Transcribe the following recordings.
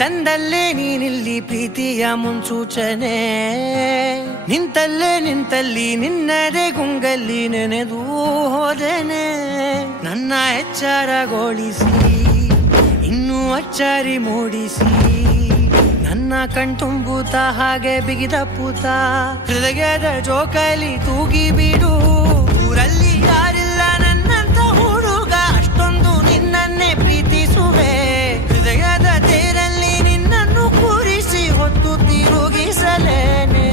ತಂದಲ್ಲೇ ನೀನಿಲ್ಲಿ ಪ್ರೀತಿಯ ಮುನ್ಸೂಚನೆ. ನಿಂತಲ್ಲಿ ನಿನ್ನದೇ ಗುಂಗಲ್ಲಿ ನೆನೆದು ಹೋದೆನೆ. ನನ್ನ ಎಚ್ಚರಗೊಳಿಸಿ ಇನ್ನೂ ಅಚ್ಚರಿ ಮೂಡಿಸಿ ನನ್ನ ಕಣ್ತುಂಬುತ್ತ ಹಾಗೆ ಬಿಗಿದ ಪೂತ. ಹೃದಯದ ಜೋಕಾಲಿ ತೂಗಿ ಬಿಡು, ಊರಲ್ಲಿ ಯಾರಿಲ್ಲ ನನ್ನಂತ ಹುಡುಗ, ಅಷ್ಟೊಂದು ನಿನ್ನನ್ನೇ ಪ್ರೀತಿಸುವೆ. ಹೃದಯದ ತೇರಲ್ಲಿ ನಿನ್ನನ್ನು ಕೂರಿಸಿ ಹೊತ್ತು ತಿರುಗಿಸಲೇನೆ.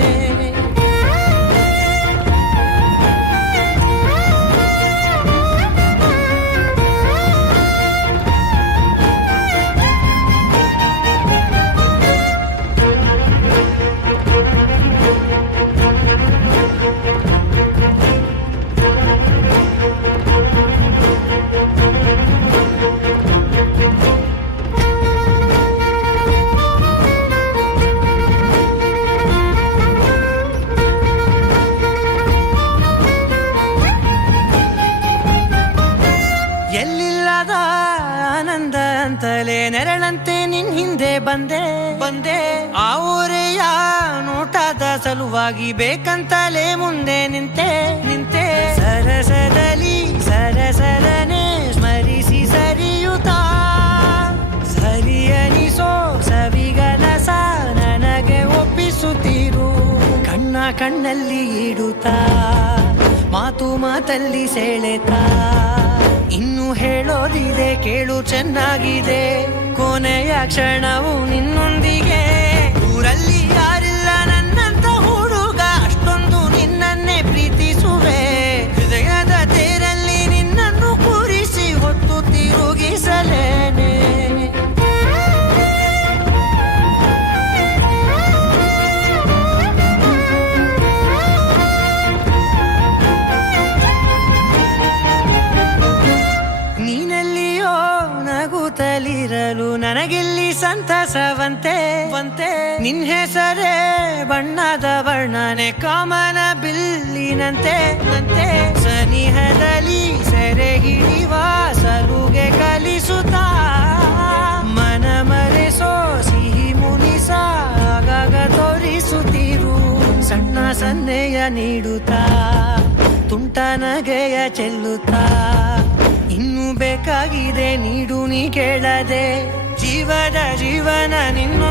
ಎಲ್ಲಿಲ್ಲದ ಆನಂದ ಅಂತಲೇ ನೆರಳಂತೆ ನಿನ್ ಹಿಂದೆ ಬಂದೆ. ಆ ಊರೆಯ ನೋಟದ ಸಲುವಾಗಿ ಬೇಕಂತಲೇ ಮುಂದೆ ನಿಂತೆ. ಸರಸದಲ್ಲಿ ಸರಸರನೆ ಸ್ಮರಿಸಿ ಸರಿಯುತ್ತ ಸರಿಯನಿಸೋ ಸವಿಗನಸ ನನಗೆ ಒಪ್ಪಿಸುತ್ತೀರು. ಕಣ್ಣಲ್ಲಿ ಇಡುತ್ತಾ ಮಾತಲ್ಲಿ ಸೆಳೆತಾ ಇನ್ನು ಹೇಳೋದಿದೆ ಕೇಳು ಚೆನ್ನಾಗಿದೆ. ಕೊನೆಯ ಕ್ಷಣವು ನಿನ್ನೊಂದಿಗೆ, ಊರಲ್ಲಿ ಯಾರಿಲ್ಲ ನನ್ನಂತ ಹುಡುಗ, ಅಷ್ಟೊಂದು ನಿನ್ನನ್ನೇ ಪ್ರೀತಿಸುವೆ. ಹೃದಯದ ತೇರಲ್ಲಿ ನಿನ್ನನ್ನು ಕೂರಿಸಿ ಹೊತ್ತು ತಿರುಗಿಸಲೇನೆ. ನೀನೆಲ್ಲಿಯೋ ನಗುತ್ತಲಿರಲು ನನಗಿಲ್ಲಿ ಸಂತಸವಂತೆ. ನಿನ್ ಹೆಸರೇ ಬಣ್ಣದ ವರ್ಣನೆ ಕಾಮನ ಬಿಲ್ಲಿನಂತೆ. ಸನಿಹದಲ್ಲಿ ಸೆರೆ ಹಿಡಿಯುವ ಸಲುಗೆ ಕಲಿಸುತ್ತಾ ಮನ ಮರೆಸೋ ಸಿಹಿ ಮುನಿಸ ಆಗಾಗ ತೋರಿಸುತ್ತಿರು. ಸಣ್ಣ ಸನ್ನೆಯ ನೀಡುತ್ತಾ ತುಂಟ ನಗೆಯ ಚೆಲ್ಲುತ್ತಾ ಇನ್ನೂ ಬೇಕಾಗಿದೆ ನೀಡು ನೀ ಕೇಳದೆ. ಜೀವನ ನಿನ್ನು